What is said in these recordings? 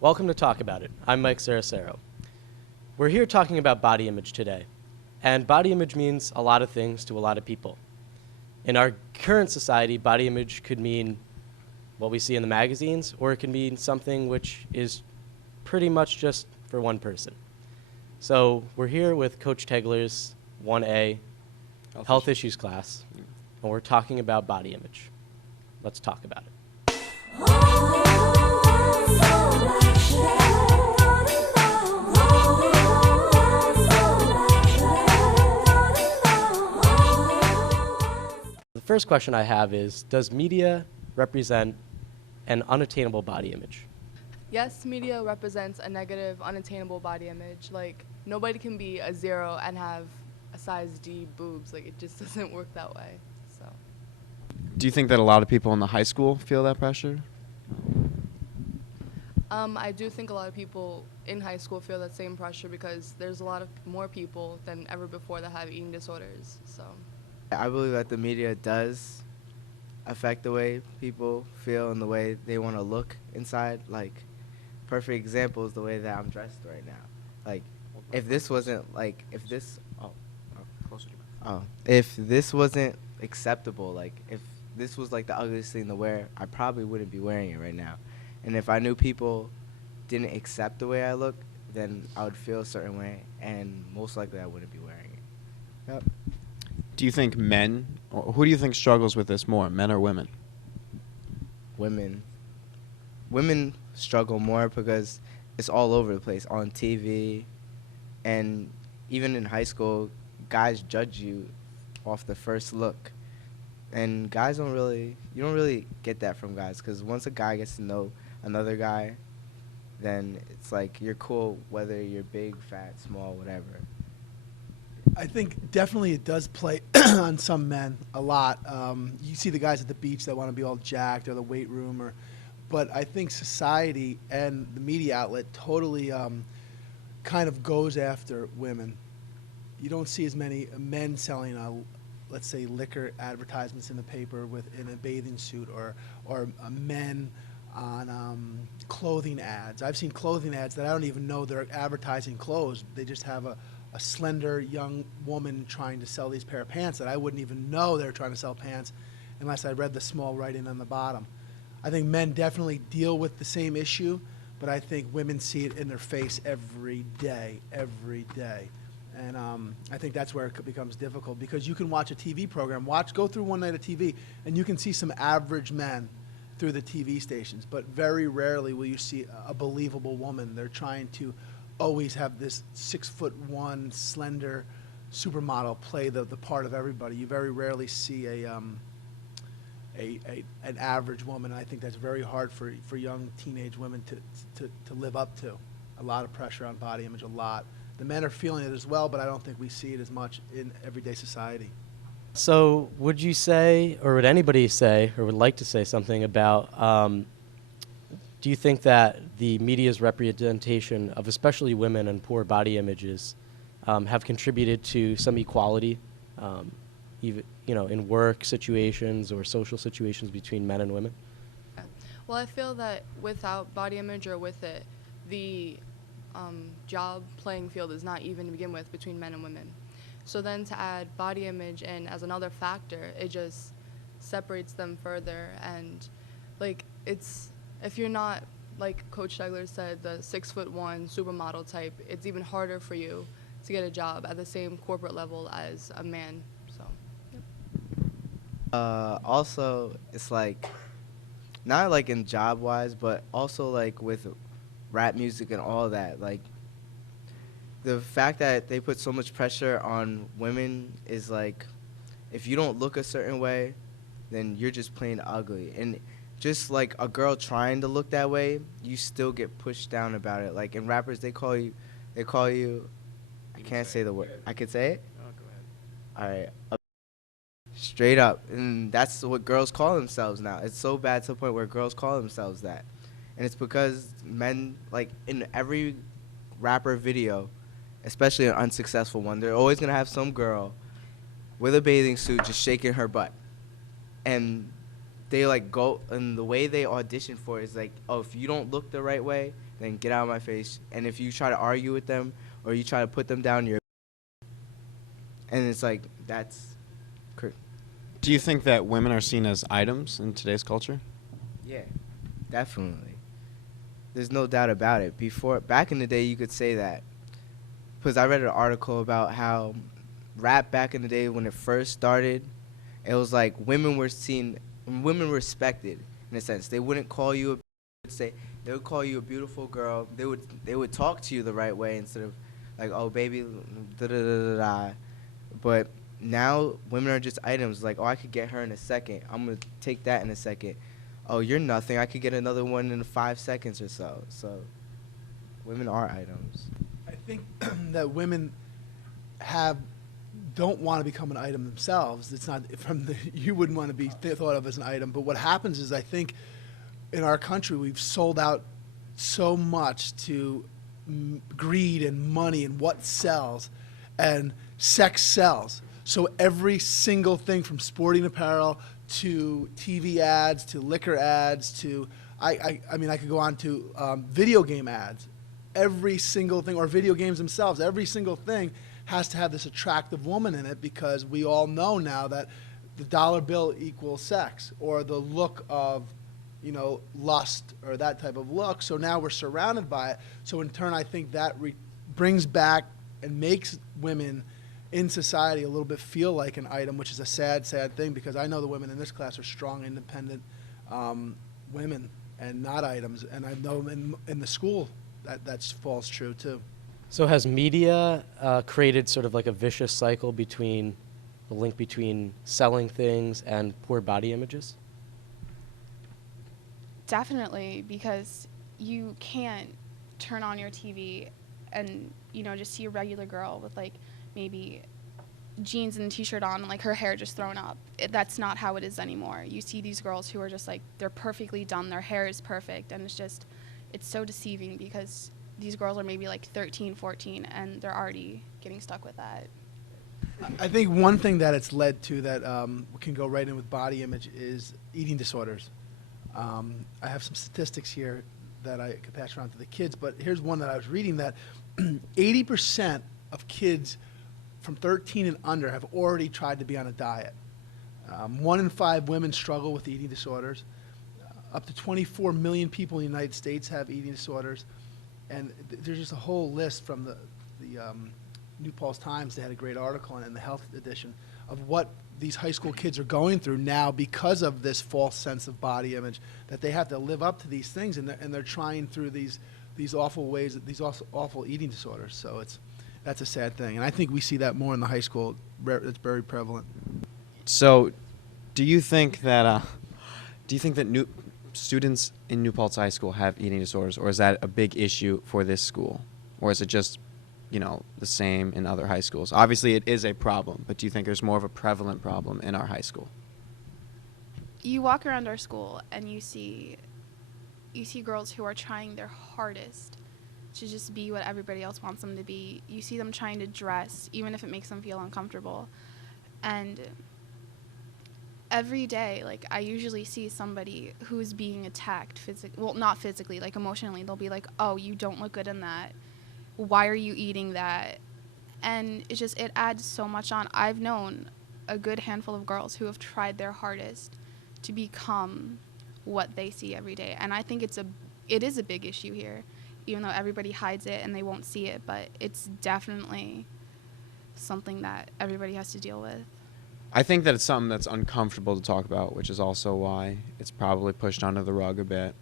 Welcome to Talk About It. I'm Mike Saracero. We're here talking about body image today. And body image means a lot of things to a lot of people. In our current society, body image could mean what we see in the magazines, or it can mean something which is pretty much just for one person. So we're here with Coach Tegler's 1A Health Issues class, and we're talking about body image. Let's talk about it. The first question I have is, does media represent an unattainable body image? Yes, media represents a negative, unattainable body image. Like, nobody can be a 0 and have a size D boobs. Like, it just doesn't work that way. So, Do you think that a lot of people in the high school feel that pressure? I do think a lot of people in high school feel that same pressure because there's a lot of more people than ever before that have eating disorders. So, I believe that the media does affect the way people feel and the way they want to look inside. Like, perfect example is the way that I'm dressed right now. Like, if this wasn't like, if this wasn't acceptable, like if this was like the ugliest thing to wear, I probably wouldn't be wearing it right now. And if I knew people didn't accept the way I look, then I would feel a certain way, and most likely I wouldn't be wearing it. Yep. Do you think men, or who do you think struggles with this more, men or women? Women. Women struggle more because it's all over the place on TV, and even in high school, guys judge you off the first look. And guys you don't really get that from guys, because once a guy gets to know another guy, then it's like you're cool whether you're big, fat, small, whatever. I think definitely it does play on some men a lot. You see the guys at the beach that want to be all jacked, or the weight room, but I think society and the media outlet totally kind of goes after women. You don't see as many men selling, let's say, liquor advertisements in the paper in a bathing suit, or men on clothing ads. I've seen clothing ads that I don't even know they're advertising clothes. They just have a slender young woman trying to sell these pair of pants that I wouldn't even know they're trying to sell pants unless I read the small writing on the bottom. I think men definitely deal with the same issue, but I think women see it in their face every day. And I think that's where it becomes difficult, because you can watch a TV program, go through one night of TV, and you can see some average men through the TV stations, but very rarely will you see a believable woman. They're trying to always have this 6'1" slender supermodel play the part of everybody. You very rarely see an average woman, and I think that's very hard for young teenage women to live up to. A lot of pressure on body image, a lot. The men are feeling it as well, but I don't think we see it as much in everyday society. So would you say, or would anybody say, or would like to say something about, do you think that the media's representation of especially women and poor body images have contributed to some equality, even in work situations or social situations between men and women? well, I feel that without body image, or with it, the job playing field is not even to begin with between men and women. So then to add body image in as another factor, it just separates them further. And like, if you're not, like Coach Tegler said, the 6'1" supermodel type, it's even harder for you to get a job at the same corporate level as a man. So, yep. Also, it's like, not like in job wise, but also like with rap music and all that, like the fact that they put so much pressure on women is like, if you don't look a certain way, then you're just plain ugly. And just like a girl trying to look that way, you still get pushed down about it. Like in rappers, they call you, I can't say the word. I could say it? Oh, go ahead. All right. Straight up. And that's what girls call themselves now. It's so bad to the point where girls call themselves that. And it's because men, like in every rapper video, especially an unsuccessful one, they're always going to have some girl with a bathing suit just shaking her butt. And they like go, and the way they audition for it is like, oh, if you don't look the right way, then get out of my face. And if you try to argue with them or you try to put them down, you're, and it's like, that's Do you think that women are seen as items in today's culture? yeah, definitely. There's no doubt about it. Back in the day, you could say that, because I read an article about how rap back in the day when it first started, it was like women were respected in a sense. They wouldn't call you they would call you a beautiful girl. They would talk to you the right way instead of like, oh baby, da da da da da. But now women are just items. Like, oh, I could get her in a second. I'm gonna take that in a second. Oh, you're nothing. I could get another one in 5 seconds or so. So women are items. I think that women don't want to become an item themselves. It's not you wouldn't want to be thought of as an item. But what happens is, I think in our country we've sold out so much to greed and money and what sells, and sex sells. So every single thing from sporting apparel to TV ads to liquor ads to I mean I could go on to video game ads. Every single thing, or video games themselves, every single thing has to have this attractive woman in it, because we all know now that the dollar bill equals sex, or the look of, lust, or that type of look. So now we're surrounded by it. So in turn, I think that brings back and makes women in society a little bit feel like an item, which is a sad, sad thing, because I know the women in this class are strong, independent women and not items. And I know in the school that falls true too. So has media created sort of like a vicious cycle between the link between selling things and poor body images? Definitely, because you can't turn on your TV and, just see a regular girl with like maybe jeans and a t-shirt on and like her hair just thrown up. That's not how it is anymore. You see these girls who are just like, they're perfectly done, their hair is perfect, and it's so deceiving, because these girls are maybe like 13, 14, and they're already getting stuck with that. I think one thing that it's led to that can go right in with body image is eating disorders. I have some statistics here that I could pass around to the kids, but here's one that I was reading, that 80% of kids from 13 and under have already tried to be on a diet. 1 in 5 women struggle with eating disorders. Up to 24 million people in the United States have eating disorders. And there's just a whole list from the New Paltz Times. They had a great article in the health edition of what these high school kids are going through now because of this false sense of body image, that they have to live up to these things, and they're trying through these awful ways, these awful eating disorders. So that's a sad thing, and I think we see that more in the high school. It's very prevalent. So, do you think that students in New Paltz High School have eating disorders, or is that a big issue for this school, or is it just, the same in other high schools? Obviously, it is a problem, but do you think there's more of a prevalent problem in our high school? You walk around our school and you see girls who are trying their hardest to just be what everybody else wants them to be. You see them trying to dress, even if it makes them feel uncomfortable. And every day, like, I usually see somebody who's being attacked physically, well, not physically, like emotionally. They'll be like, oh, you don't look good in that. Why are you eating that? And it adds so much on. I've known a good handful of girls who have tried their hardest to become what they see every day. And I think it is a big issue here, even though everybody hides it and they won't see it, but it's definitely something that everybody has to deal with. I think that it's something that's uncomfortable to talk about, which is also why it's probably pushed under the rug a bit.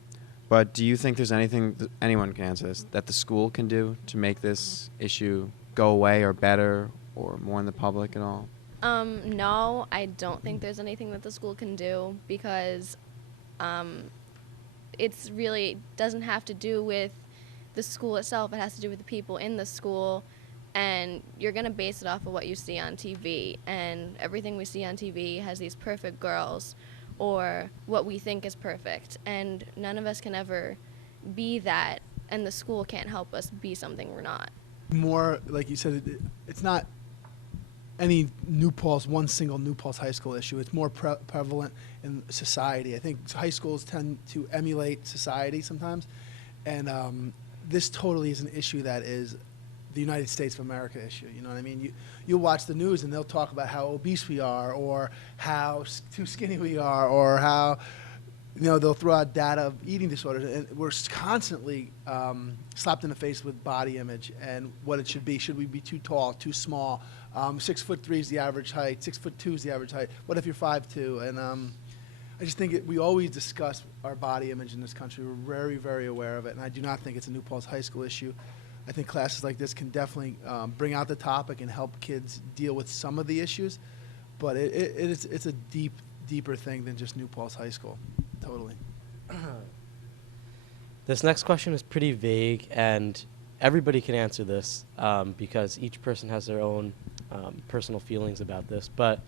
But do you think there's anything, anyone can answer this, that the school can do to make this issue go away or better or more in the public at all? No, I don't think there's anything that the school can do, because it's really doesn't have to do with the school itself. It has to do with the people in the school, and you're going to base it off of what you see on TV, and everything we see on TV has these perfect girls or what we think is perfect, and none of us can ever be that, and the school can't help us be something we're not. More, like you said, it's not any one single New Paltz High School issue. It's more prevalent in society. I think high schools tend to emulate society sometimes, and this totally is an issue that is the United States of America issue. You know what I mean? You'll watch the news and they'll talk about how obese we are, or how too skinny we are, or how, they'll throw out data of eating disorders, and we're constantly slapped in the face with body image and what it should be. Should we be too tall, too small? 6'3" is the average height. 6'2" is the average height. What if you're 5'2"? And I just think we always discuss our body image in this country. We're very, very aware of it, and I do not think it's a New Paltz High School issue. I think classes like this can definitely bring out the topic and help kids deal with some of the issues, but it's a deeper thing than just New Paltz High School. Totally. This next question is pretty vague, and everybody can answer this because each person has their own personal feelings about this. But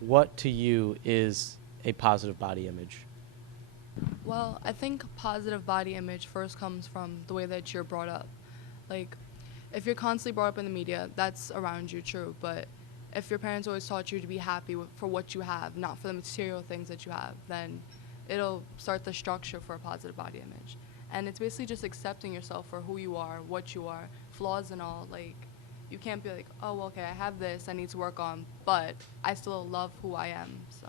what to you is a positive body image? Well, I think positive body image first comes from the way that you're brought up. Like, if you're constantly brought up in the media, that's around you, true. But if your parents always taught you to be happy for what you have, not for the material things that you have, then it'll start the structure for a positive body image. And it's basically just accepting yourself for who you are, what you are, flaws and all. Like, you can't be like, oh, well, okay, I have this I need to work on, but I still love who I am, so.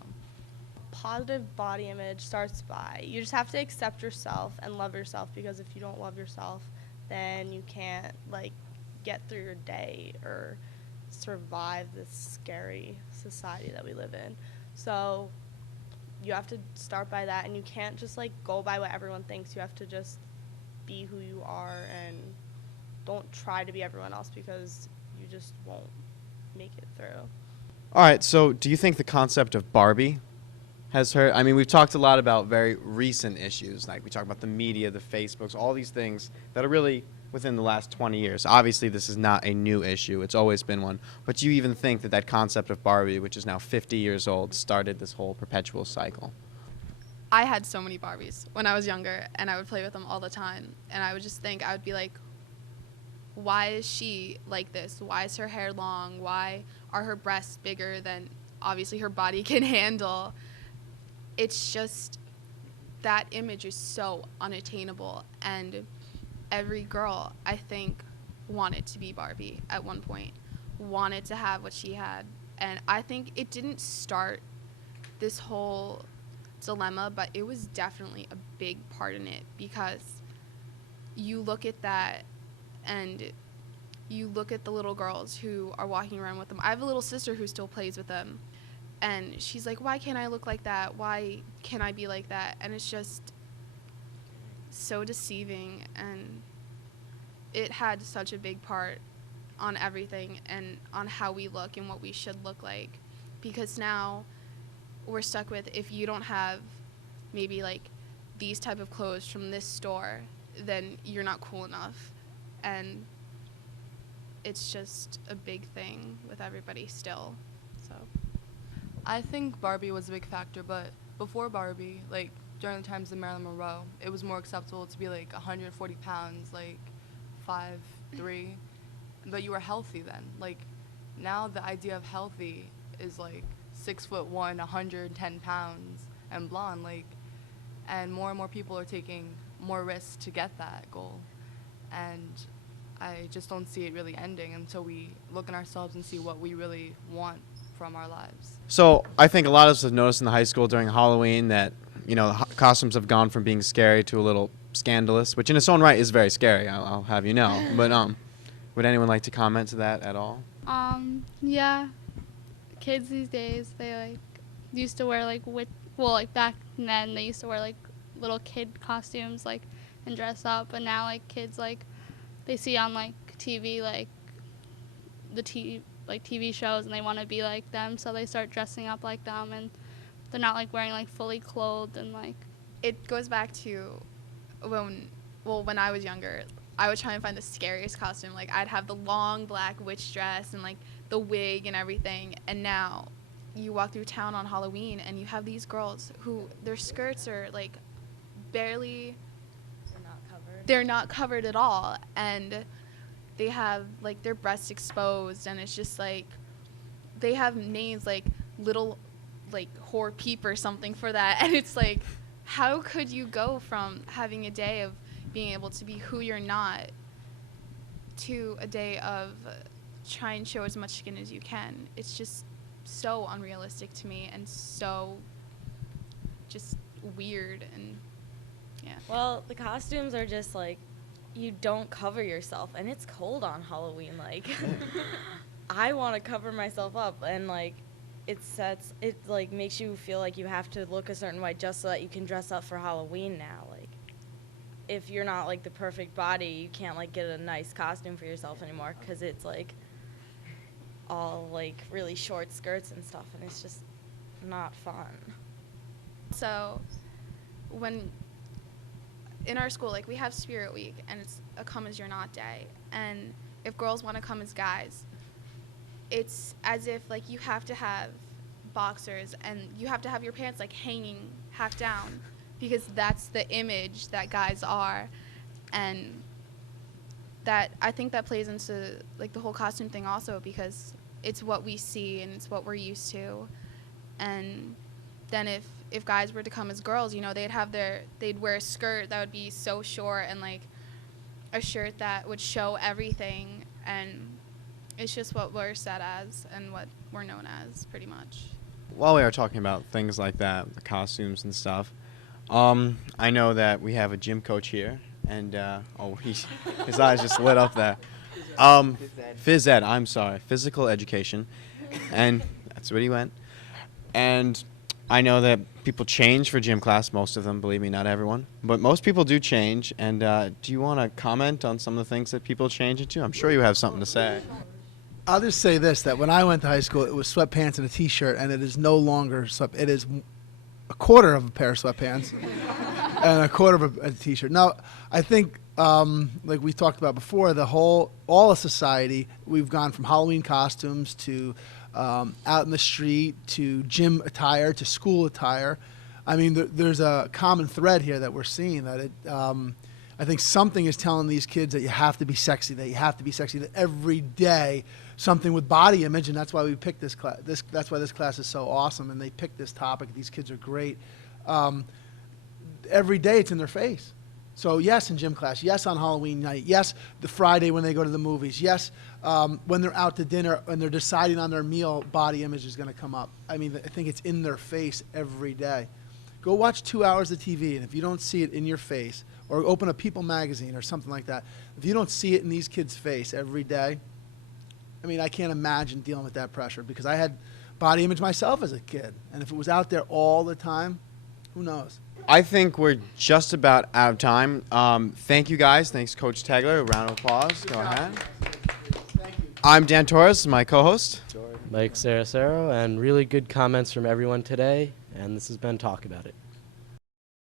Positive body image starts by, you just have to accept yourself and love yourself, because if you don't love yourself, then you can't, get through your day or survive this scary society that we live in. So you have to start by that, and you can't just, go by what everyone thinks. You have to just be who you are, and don't try to be everyone else, because you just won't make it through. All right, so do you think the concept of Barbie has hurt? I mean, we've talked a lot about very recent issues, like we talk about the media, the Facebooks, all these things that are really within the last 20 years. Obviously, this is not a new issue. It's always been one. But do you even think that concept of Barbie, which is now 50 years old, started this whole perpetual cycle? I had so many Barbies when I was younger, and I would play with them all the time. And I would just think, I would be like, why is she like this? Why is her hair long? Why are her breasts bigger than obviously her body can handle? It's just, that image is so unattainable, and every girl, I think, wanted to be Barbie at one point, wanted to have what she had. And I think it didn't start this whole dilemma, but it was definitely a big part in it, because you look at that and you look at the little girls who are walking around with them. I have a little sister who still plays with them, and she's like, why can't I look like that? Why can't I be like that? And it's just so deceiving, and it had such a big part on everything and on how we look and what we should look like, because now we're stuck with, if you don't have maybe these type of clothes from this store, then you're not cool enough. And it's just a big thing with everybody still. So I think Barbie was a big factor, but before Barbie, during the times of Marilyn Monroe, it was more acceptable to be 140 pounds, 5'3", but you were healthy then. Now the idea of healthy is 6'1", 110 pounds, and blonde. And more people are taking more risks to get that goal, and I just don't see it really ending until we look at ourselves and see what we really want from our lives. So I think a lot of us have noticed in the high school during Halloween that, costumes have gone from being scary to a little scandalous, which in its own right is very scary, I'll have you know. But would anyone like to comment to that at all? Yeah. Kids these days, they used to wear back then they used to wear little kid costumes and dress up, but now kids they see on TV the TV shows, and they want to be like them, so they start dressing up like them, and they're not wearing fully clothed, and it goes back to when I was younger, I would try and find the scariest costume. I'd have the long black witch dress and the wig and everything, and now you walk through town on Halloween and you have these girls who their skirts are barely, they're not covered at all, and they have their breasts exposed, and it's just they have names like Little like Whore Peep or something for that, and it's like, how could you go from having a day of being able to be who you're not to a day of try and show as much skin as you can? It's just so unrealistic to me and so just weird. And yeah. Well, the costumes are just like, you don't cover yourself, and it's cold on Halloween. Like, I want to cover myself up, and like, it like makes you feel like you have to look a certain way just so that you can dress up for Halloween now. Like, if you're not like the perfect body, you can't like get a nice costume for yourself anymore, because it's like all like really short skirts and stuff, and it's just not fun. So when in our school, like, we have Spirit Week, and it's a come as you're not day, and if girls want to come as guys, it's as if like you have to have boxers and you have to have your pants like hanging half down, because that's the image that guys are. And that, I think that plays into like the whole costume thing also, because it's what we see and it's what we're used to. And then if guys were to come as girls, you know, they'd wear a skirt that would be so short, and like a shirt that would show everything, and it's just what we're set as and what we're known as, pretty much. While we are talking about things like that, the costumes and stuff, I know that we have a gym coach here, and his eyes just lit up there. Phys ed, I'm sorry, physical education, and that's what he went. And I know that people change for gym class, most of them, believe me, not everyone, but most people do change. And do you want to comment on some of the things that people change into? I'm sure you have something to say. I'll just say this, that when I went to high school, it was sweatpants and a T-shirt, and it is no longer it is a quarter of a pair of sweatpants and a quarter of a T-shirt. Now, I think, like we talked about before, all of society, we've gone from Halloween costumes to out in the street to gym attire to school attire. I mean, there's a common thread here that we're seeing, that I think something is telling these kids that you have to be sexy, that every day something with body image, and that's why we picked this class. That's why this class is so awesome, and they picked this topic. These kids are great. Every day it's in their face. So yes, in gym class, yes, on Halloween night, yes, the Friday when they go to the movies, yes, when they're out to dinner and they're deciding on their meal, body image is going to come up. I mean, I think it's in their face every day. Go watch 2 hours of TV, and if you don't see it in your face, or open a People magazine or something like that, if you don't see it in these kids' face every day, I mean, I can't imagine dealing with that pressure, because I had body image myself as a kid, and if it was out there all the time, who knows? I think we're just about out of time. Thank you, guys. Thanks, Coach Tegler. A round of applause. Go ahead. Thank you. I'm Dan Torres, my co-host. Mike Saracero, and really good comments from everyone today, and this has been Talk About It.